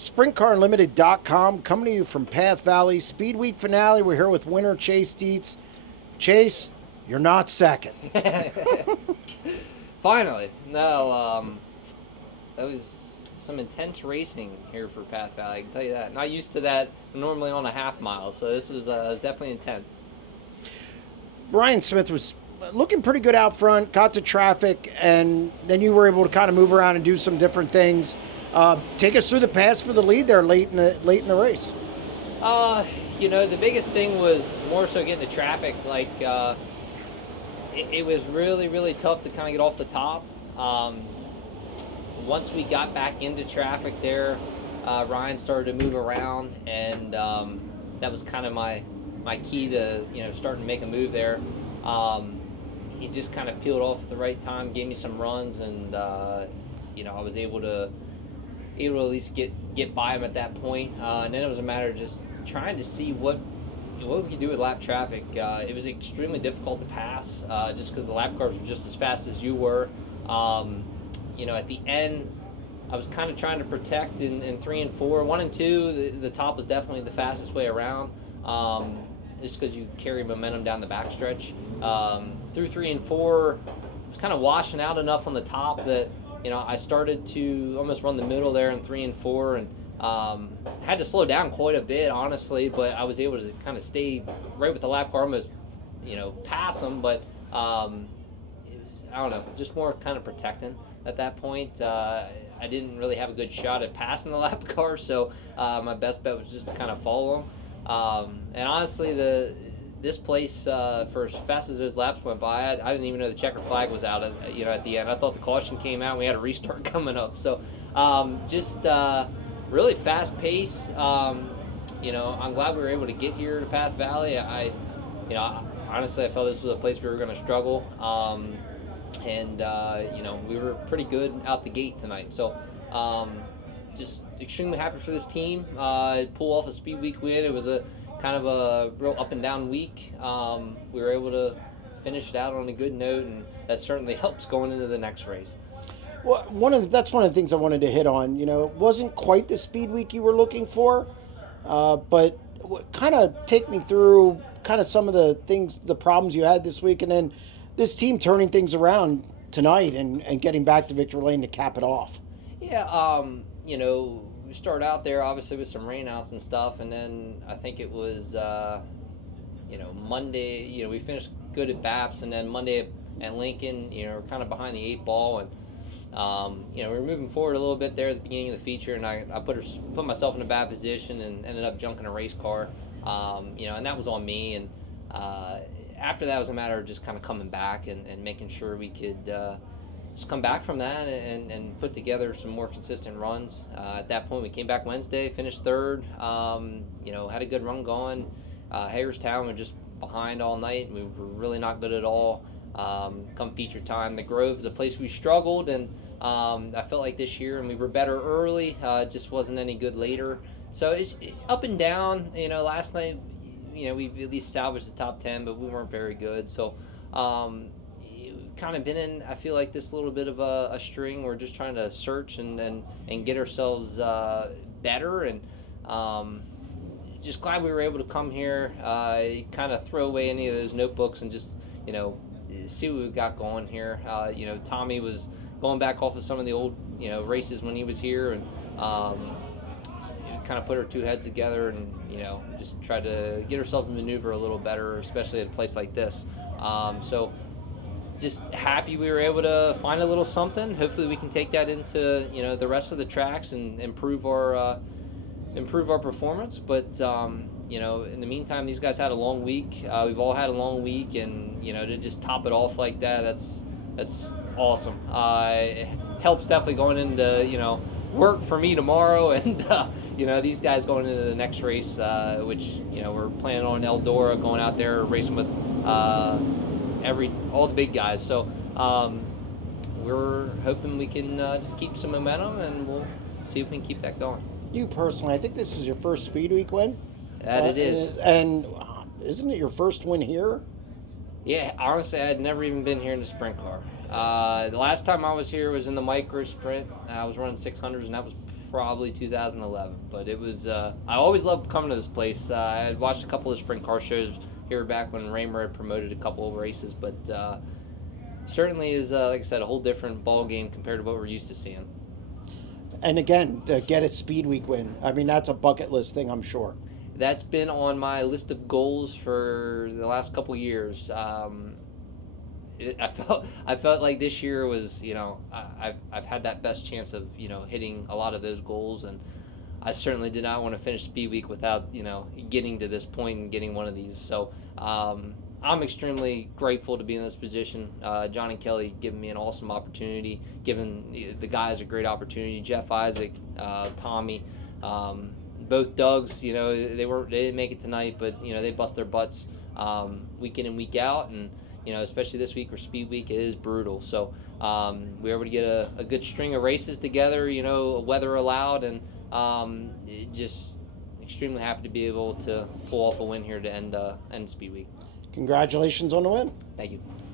SprintCarUnlimited.com coming to you from Path Valley Speedweek finale. We're here with winner Chase Dietz. Chase, you're not second. Finally. No, that was some intense racing here for Path Valley, I can tell you that. Not used to that. I'm normally on a half mile, so this was definitely intense. Brian Smith was looking pretty good out front, got to traffic, and then you were able to kind of move around and do some different things. Take us through the pass for the lead there late in the race. The biggest thing was more so getting to traffic. It was really, really tough to kind of get off the top. Once we got back into traffic there, Ryan started to move around, and that was kind of my key to starting to make a move there. He just kind of peeled off at the right time, gave me some runs, and I was able to at least get by him at that point. And then it was a matter of just trying to see what we could do with lap traffic. It was extremely difficult to pass just because the lap cars were just as fast as you were. At the end, I was kind of trying to protect in 3 and 4. 1 and 2, the top was definitely the fastest way around, just because you carry momentum down the backstretch. Through 3 and 4, it was kind of washing out enough on the top that I started to almost run the middle there in 3 and 4, and had to slow down quite a bit, honestly, but I was able to kind of stay right with the lap car, almost pass them, but it was, I don't know, just more kind of protecting at that point. I didn't really have a good shot at passing the lap car, so my best bet was just to kind of follow them. And honestly, this place, for as fast as those laps went by, I didn't even know the checker flag was out at the end. I thought the caution came out and we had a restart coming up. So really fast pace. I'm glad we were able to get here to Path Valley. Honestly, I felt this was a place we were going to struggle. We were pretty good out the gate tonight. So just extremely happy for this team. Pull off a Speed Week win. It was a kind of a real up and down week. We were able to finish it out on a good note, and that certainly helps going into the next race. Well, that's one of the things I wanted to hit on. It wasn't quite the Speed Week you were looking for, but kind of take me through kind of some of the problems you had this week, and then this team turning things around tonight and getting back to victory lane to cap it off. Yeah, we started out there obviously with some rainouts and stuff, and then I think it was Monday. We finished good at Baps, and then Monday at Lincoln, we're kind of behind the 8 ball, and we were moving forward a little bit there at the beginning of the feature, and I put myself in a bad position and ended up junking a race car, and that was on me. And after that, it was a matter of just kind of coming back and making sure we could just come back from that and put together some more consistent runs. At that point, we came back Wednesday, finished 3rd, had a good run going. Hagerstown was just behind all night, and we were really not good at all. Come feature time, the Grove is a place we struggled, and I felt like this year, and we were better early, just wasn't any good later. So it's up and down. Last night, we at least salvaged the top 10, but we weren't very good. So kind of been in, I feel like, this little bit of a string. We're just trying to search and get ourselves better, and just glad we were able to come here, kind of throw away any of those notebooks and just see what we got going here. Tommy was going back off of some of the old races when he was here, and kind of put our two heads together and just try to get ourselves to maneuver a little better, especially at a place like this. So just happy we were able to find a little something. Hopefully we can take that into the rest of the tracks and improve our performance. But in the meantime, these guys had a long week. We've all had a long week, and to just top it off like that, that's awesome. It helps definitely going into work for me tomorrow, and these guys going into the next race, which we're planning on Eldora, going out there racing with all the big guys. So we're hoping we can just keep some momentum, and we'll see if we can keep that going. You personally, I think this is your first Speed Week win. That it is. And isn't it your first win here? Yeah, honestly, I had never even been here in the sprint car. The last time I was here was in the micro sprint. I was running 600s, and that was probably 2011, but it was. I always loved coming to this place. I had watched a couple of sprint car shows here back when Raymer had promoted a couple of races, but certainly is, like I said, a whole different ball game compared to what we're used to seeing. And again, to get a Speedweek win, I mean, that's a bucket list thing, I'm sure. That's been on my list of goals for the last couple of years. I felt like this year was, I've had that best chance of hitting a lot of those goals, and I certainly did not want to finish Speed Week without getting to this point and getting one of these. So I'm extremely grateful to be in this position. John and Kelly giving me an awesome opportunity, giving the guys a great opportunity. Jeff, Isaac, Tommy, both Dougs. They didn't make it tonight, but they bust their butts week in and week out, and especially this week where Speed Week is brutal. So we were able to get a good string of races together, weather allowed, and just extremely happy to be able to pull off a win here to end Speed Week. Congratulations on the win. Thank you.